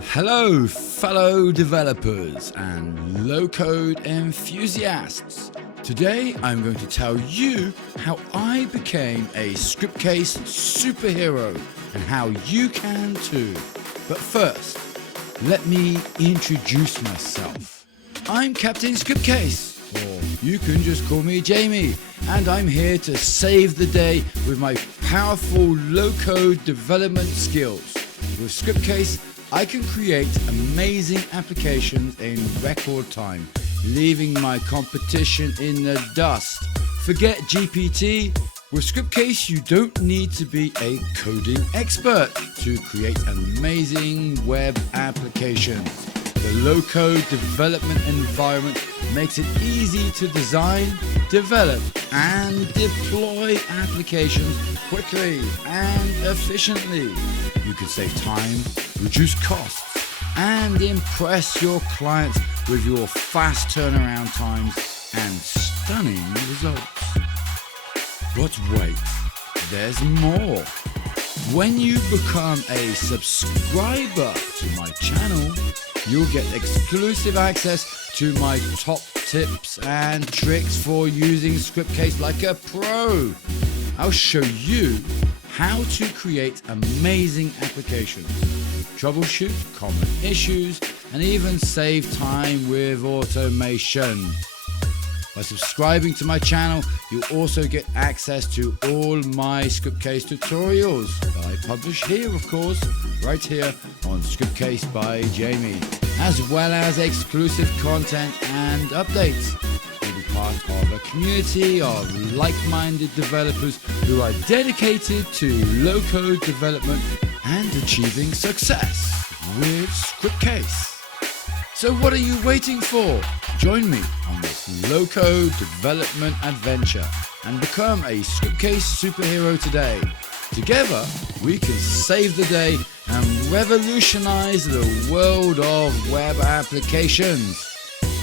Hello, fellow developers and low-code enthusiasts. Today I'm going to tell you how I became a Scriptcase superhero and how you can too. But first, let me introduce myself. I'm Captain Scriptcase, or you can just call me Jamie, and I'm here to save the day with my powerful low-code development skills. With Scriptcase, I can create amazing applications in record time, leaving my competition in the dust. Forget GPT. With Scriptcase, you don't need to be a coding expert to create amazing web applications. The low-code development environment makes it easy to design, develop, and deploy applications quickly and efficiently. You can save time, reduce costs, and impress your clients with your fast turnaround times and stunning results. But wait, there's more. When you become a subscriber to my channel, you'll get exclusive access to my top tips and tricks for using Scriptcase like a pro. I'll show you how to create amazing applications, troubleshoot common issues, and even save time with automation. By subscribing to my channel, you'll also get access to all my Scriptcase tutorials that I publish here, of course, right here on Scriptcase by Jamie, as well as exclusive content and updates. You'll be part of a community of like-minded developers who are dedicated to low-code development and achieving success with Scriptcase. So what are you waiting for? Join me on this low-code development adventure and become a Scriptcase superhero today. Together, we can save the day and revolutionize the world of web applications.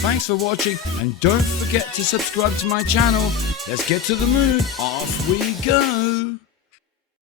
Thanks for watching, and don't forget to subscribe to my channel. Let's get to the moon. Off we go.